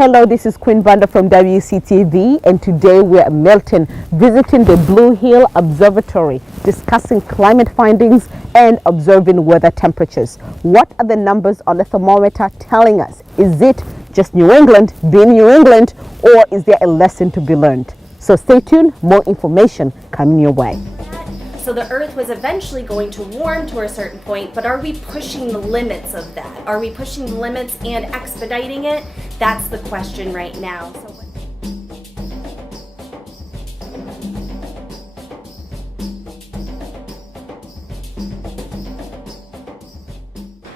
Hello, this is Queen Vanda from WCTV, and today we're at Milton visiting the Blue Hill Observatory, discussing climate findings and observing weather temperatures. What are the numbers on the thermometer telling us? Is it just New England being New England, or is there a lesson to be learned? So stay tuned, more information coming your way. So the Earth was eventually going to warm to a certain point, but are we pushing the limits of that? Are we pushing the limits and expediting it? That's the question right now.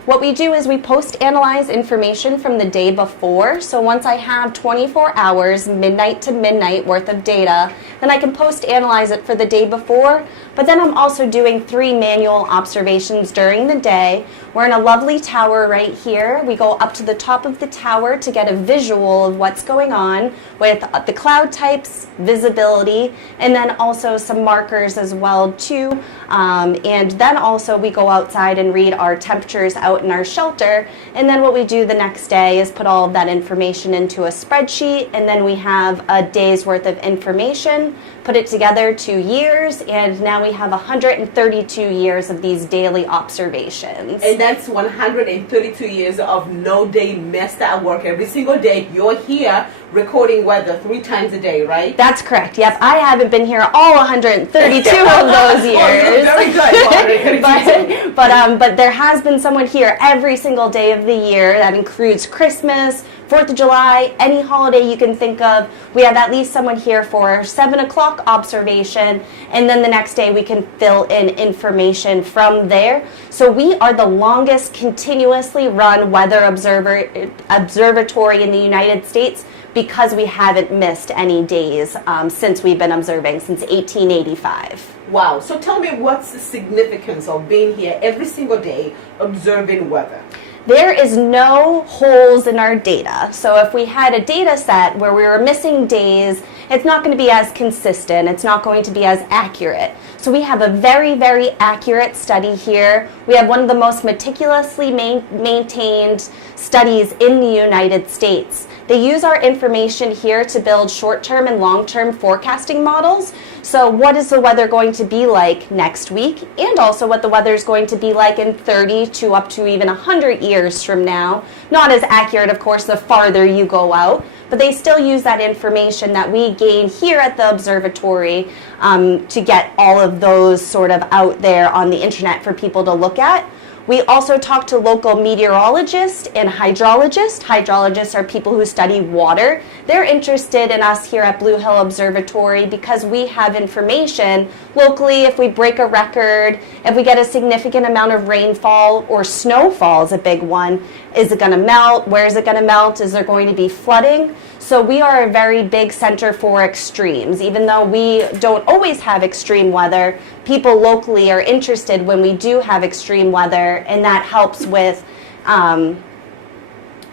What we do is we post-analyze information from the day before. So once I have 24 hours, midnight to midnight worth of data, then I can post-analyze it for the day before. But then I'm also doing 3 manual observations during the day. We're in a lovely tower right here. We go up to the top of the tower to get a visual of what's going on with the cloud types, visibility, and then also some markers as well too. And then also we go outside and read our temperatures out in our shelter. And then what we do the next day is put all of that information into a spreadsheet, and then we have a day's worth of information, put it together 2 years, and now we have 132 years of these daily observations. And that's 132 years of no day missed at work. Every single day you're here recording weather 3 times a day, right? That's correct. Yep, I haven't been here all 132 of those years. Oh, you're very good. But there has been someone here every single day of the year. That includes Christmas, 4th of July, any holiday you can think of. We have at least someone here for 7 o'clock observation, and then the next day we can fill in information from there. So we are the longest continuously run weather observatory in the United States, because we haven't missed any days since we've been observing, since 1885. Wow. So tell me, what's the significance of being here every single day observing weather? There is no holes in our data. So if we had a data set where we were missing days, it's not going to be as consistent. It's not going to be as accurate. So we have a very, very accurate study here. We have one of the most meticulously maintained studies in the United States. They use our information here to build short-term and long-term forecasting models. So what is the weather going to be like next week, and also what the weather is going to be like in 30 to up to even 100 years from now. Not as accurate, of course, the farther you go out, but they still use that information that we gain here at the observatory to get all of those sort of out there on the internet for people to look at. We also talk to local meteorologists and hydrologists. Hydrologists are people who study water. They're interested in us here at Blue Hill Observatory because we have information locally. If we break a record, if we get a significant amount of rainfall, or snowfall is a big one, is it going to melt? Where is it going to melt? Is there going to be flooding? So we are a very big center for extremes. Even though we don't always have extreme weather, people locally are interested when we do have extreme weather, and that helps with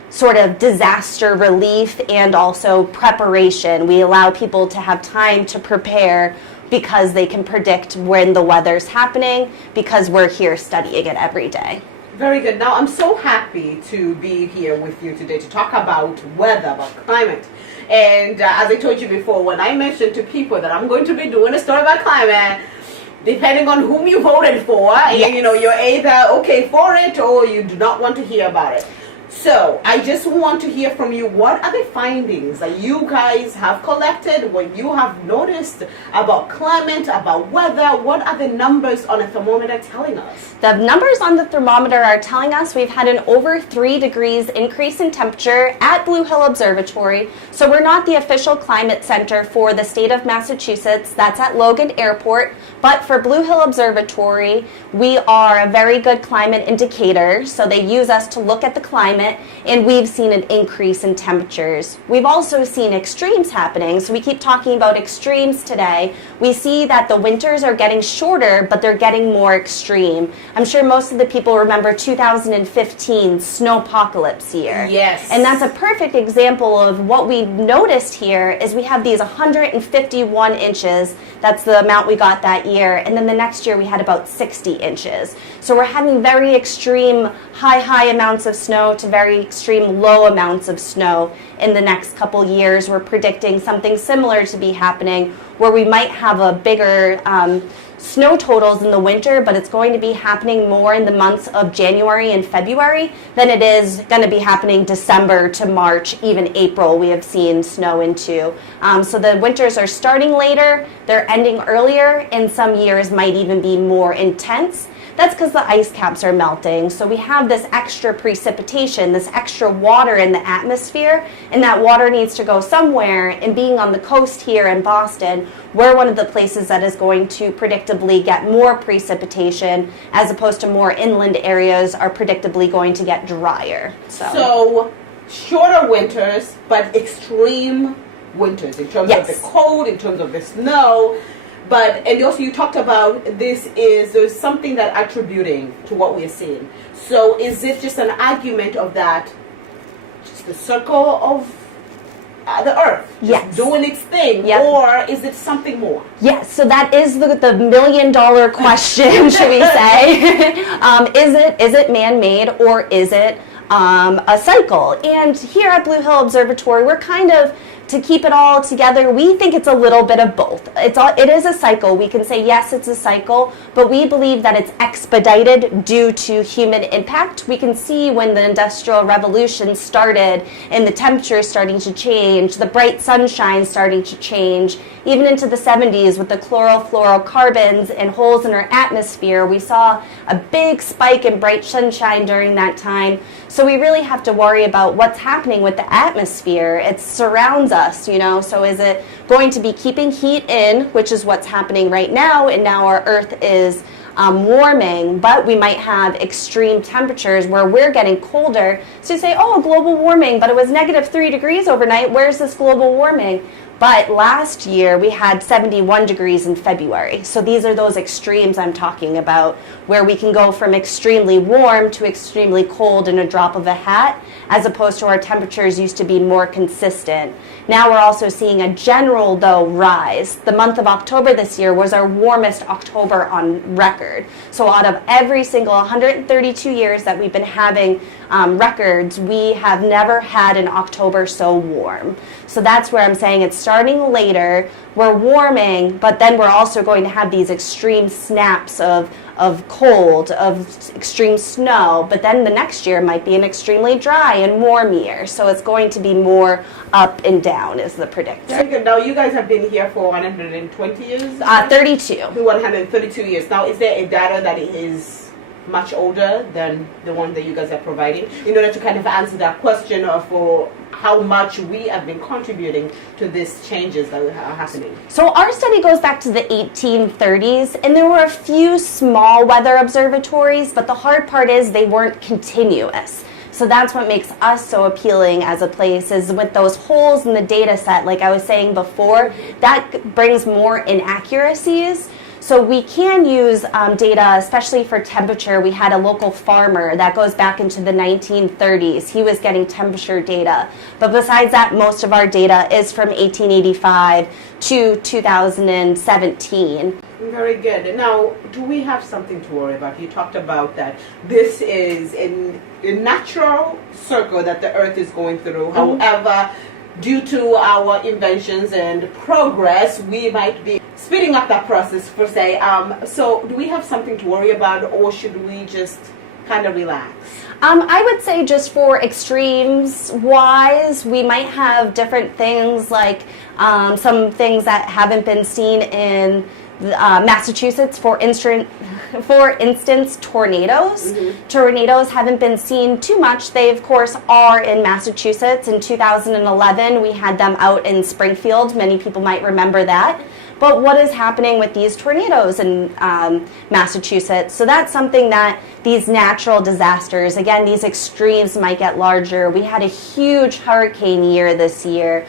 sort of disaster relief and also preparation. We allow people to have time to prepare because they can predict when the weather's happening, because we're here studying it every day. Very good. Now, I'm so happy to be here with you today to talk about weather, about climate. And as I told you before, when I mentioned to people that I'm going to be doing a story about climate, depending on whom you voted for, yes, you know, you're either okay for it or you do not want to hear about it. So I just want to hear from you. What are the findings that you guys have collected, what you have noticed about climate, about weather? What are the numbers on a thermometer telling us? The numbers on the thermometer are telling us we've had an over 3 degrees increase in temperature at Blue Hill Observatory. So we're not the official climate center for the state of Massachusetts. That's at Logan Airport. But for Blue Hill Observatory, we are a very good climate indicator. So they use us to look at the climate, and we've seen an increase in temperatures. We've also seen extremes happening. So we keep talking about extremes today. We see that the winters are getting shorter, but they're getting more extreme. I'm sure most of the people remember 2015 snowpocalypse year. Yes. And that's a perfect example of what we noticed here is we have these 151 inches. That's the amount we got that year. And then the next year we had about 60 inches. So we're having very extreme high amounts of snow to very extreme low amounts of snow in the next couple years. We're predicting something similar to be happening where we might have a bigger snow totals in the winter, but it's going to be happening more in the months of January and February than it is going to be happening December to March, even April we have seen snow into. So the winters are starting later, they're ending earlier, and some years might even be more intense. That's because the ice caps are melting. So we have this extra precipitation, this extra water in the atmosphere, and that water needs to go somewhere. And being on the coast here in Boston, we're one of the places that is going to predictably get more precipitation, as opposed to more inland areas are predictably going to get drier. So shorter winters, but extreme winters in terms of the cold, in terms of the snow. But, and also you talked about there's something that attributing to what we're seeing. So is it just an argument of that, just the circle of the earth just doing its thing, or is it something more? Yes, so that is the million-dollar question, should we say. Is it man-made, or is it a cycle? And here at Blue Hill Observatory, we're kind of, to keep it all together, we think it's a little bit of both. It is a cycle. We can say, yes, it's a cycle, but we believe that it's expedited due to human impact. We can see when the Industrial Revolution started and the temperature starting to change, the bright sunshine starting to change, even into the 70s with the chlorofluorocarbons and holes in our atmosphere. We saw a big spike in bright sunshine during that time. So we really have to worry about what's happening with the atmosphere. It surrounds us, you know, so is it going to be keeping heat in, which is what's happening right now, and now our Earth is warming, but we might have extreme temperatures where we're getting colder. So you say, oh, global warming, but it was -3 degrees overnight. Where's this global warming? But last year we had 71 degrees in February. So these are those extremes I'm talking about, where we can go from extremely warm to extremely cold in a drop of a hat, as opposed to our temperatures used to be more consistent. Now we're also seeing a general, though, rise. The month of October this year was our warmest October on record. So out of every single 132 years that we've been having records, we have never had an October so warm. So that's where I'm saying it's starting later. We're warming, but then we're also going to have these extreme snaps of cold, of extreme snow, but then the next year might be an extremely dry and warm year. So it's going to be more up and down is the predictor. Very good. Now you guys have been here for 120 years? 32. 132 years. Now is there a data that is much older than the one that you guys are providing, in order to kind of answer that question of how much we have been contributing to these changes that are happening? So our study goes back to the 1830s, and there were a few small weather observatories, but the hard part is they weren't continuous. So that's what makes us so appealing as a place, is with those holes in the data set, like I was saying before, that brings more inaccuracies. So we can use data, especially for temperature. We had a local farmer that goes back into the 1930s. He was getting temperature data. But besides that, most of our data is from 1885 to 2017. Very good. Now, do we have something to worry about? You talked about that this is a natural circle that the Earth is going through. However, due to our inventions and progress, we might be speeding up that process, per se. So do we have something to worry about, or should we just kind of relax? I would say just for extremes wise, we might have different things, like some things that haven't been seen in Massachusetts, for instance, tornadoes. Tornadoes haven't been seen too much. They, of course, are in Massachusetts. In 2011, we had them out in Springfield. Many people might remember that. But what is happening with these tornadoes in Massachusetts? So that's something that these natural disasters, again, these extremes might get larger. We had a huge hurricane year this year.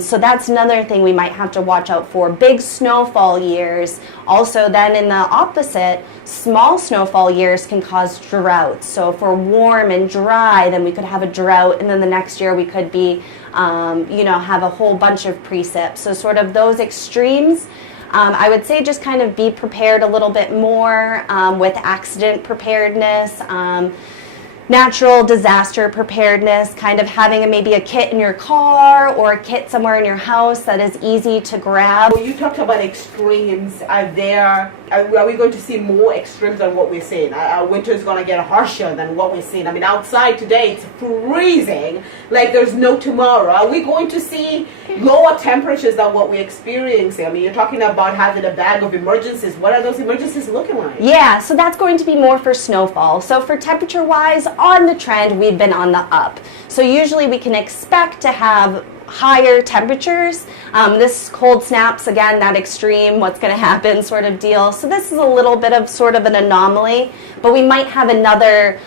So that's another thing we might have to watch out for. Big snowfall years. Also, then in the opposite, small snowfall years can cause droughts. So if we're warm and dry, then we could have a drought, and then the next year we could be, have a whole bunch of precip. So sort of those extremes. I would say just kind of be prepared a little bit more with accident preparedness. natural disaster preparedness, kind of having maybe a kit in your car or a kit somewhere in your house that is easy to grab. Well, you talked about extremes. Are we going to see more extremes than what we're seeing? Our winter is going to get harsher than what we're seeing. I mean, outside today it's freezing like there's no tomorrow. Are we going to see lower temperatures than what we're experiencing? I mean, you're talking about having a bag of emergencies. What are those emergencies looking like? Yeah, so that's going to be more for snowfall. So for temperature-wise, on the trend, we've been on the up. So usually we can expect to have higher temperatures. This cold snaps, again, that extreme, what's going to happen sort of deal. So this is a little bit of sort of an anomaly, but we might have another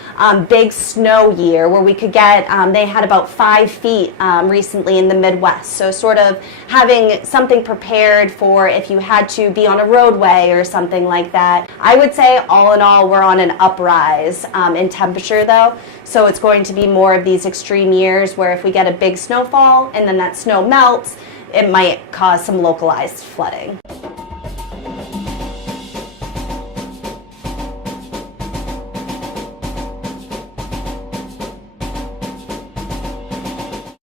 big snow year where we could get, they had about 5 feet recently in the Midwest. So sort of having something prepared for if you had to be on a roadway or something like that. I would say all in all, we're on an uprise in temperature though. So it's going to be more of these extreme years where if we get a big snowfall and then that snow melts, it might cause some localized flooding.